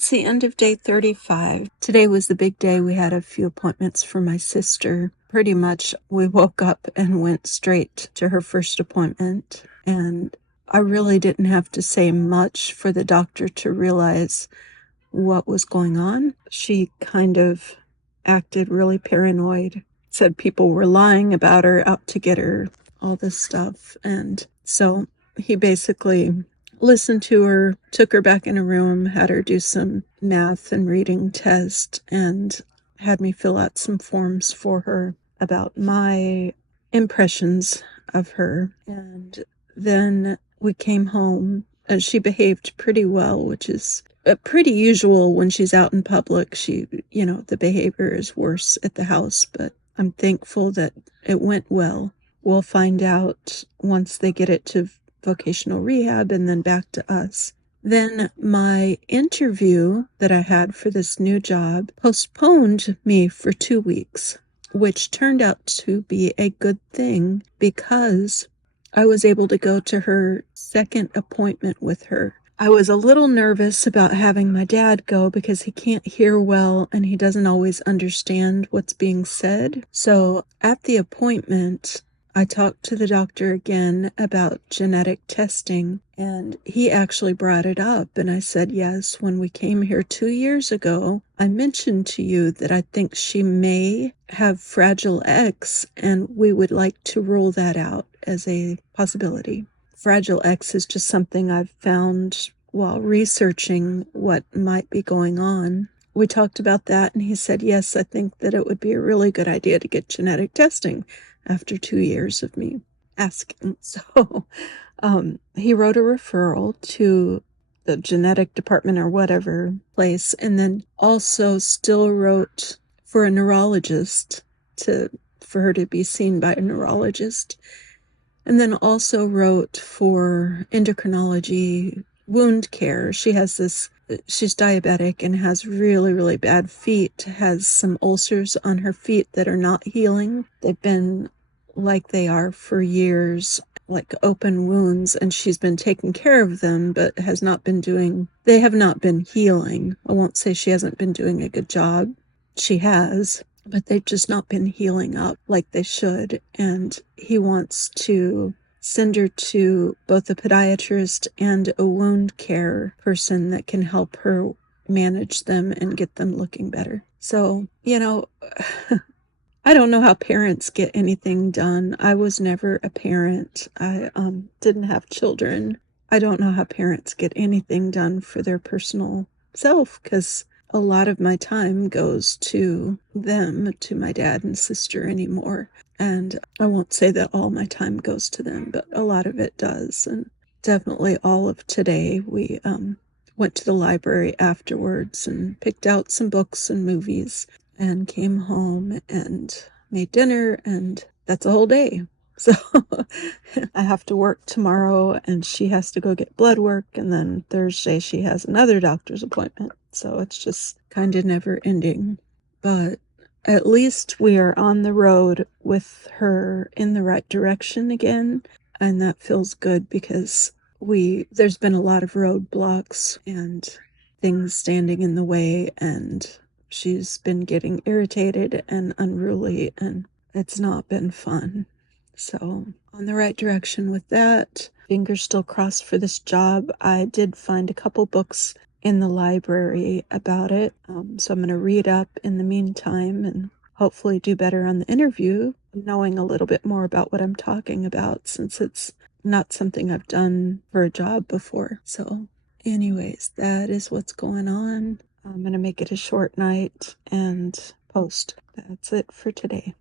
It's the end of day 35. Today was the big day. We had a few appointments for my sister. Pretty much we woke up and went straight to her first appointment. And I really didn't have to say much for the doctor to realize what was going on. She kind of acted really paranoid, said people were lying about her, out to get her, all this stuff. And so he basically listened to her, took her back in a room, had her do some math and reading test, and had me fill out some forms for her about my impressions of her. And then we came home, and she behaved pretty well, which is pretty usual when she's out in public. The behavior is worse at the house, but I'm thankful that it went well. We'll find out once they get it to vocational rehab and then back to us. Then my interview that I had for this new job postponed me for 2 weeks, which turned out to be a good thing because I was able to go to her second appointment with her. I was a little nervous about having my dad go because he can't hear well and he doesn't always understand what's being said. So at the appointment, I talked to the doctor again about genetic testing, and he actually brought it up. And I said, yes, when we came here 2 years ago, I mentioned to you that I think she may have Fragile X, and we would like to rule that out as a possibility. Fragile X is just something I've found while researching what might be going on. We talked about that, and he said, yes, I think that it would be a really good idea to get genetic testing after 2 years of me asking. So he wrote a referral to the genetic department or whatever place, and then also still wrote for a neurologist for her to be seen by a neurologist. And then also wrote for endocrinology wound care. She's diabetic and has really, really bad feet, has some ulcers on her feet that are not healing. They've been like they are for years, like open wounds, and she's been taking care of them, but they have not been healing. I won't say she hasn't been doing a good job. She has, but they've just not been healing up like they should. And he wants to send her to both a podiatrist and a wound care person that can help her manage them and get them looking better. So, I don't know how parents get anything done. I was never a parent. I didn't have children. I don't know how parents get anything done for their personal self, because a lot of my time goes to them, to my dad and sister anymore. And I won't say that all my time goes to them, but a lot of it does. And definitely all of today, we went to the library afterwards and picked out some books and movies and came home and made dinner, and that's a whole day. So I have to work tomorrow, and she has to go get blood work, and then Thursday she has another doctor's appointment. So it's just kind of never ending. But at least we are on the road with her in the right direction again, and that feels good because there's been a lot of roadblocks and things standing in the way, and she's been getting irritated and unruly, and it's not been fun. So on the right direction with that. Fingers still crossed for this job. I did find a couple books in the library about it. So I'm going to read up in the meantime and hopefully do better on the interview, knowing a little bit more about what I'm talking about, since it's not something I've done for a job before. So anyways, that is what's going on. I'm going to make it a short night and post. That's it for today.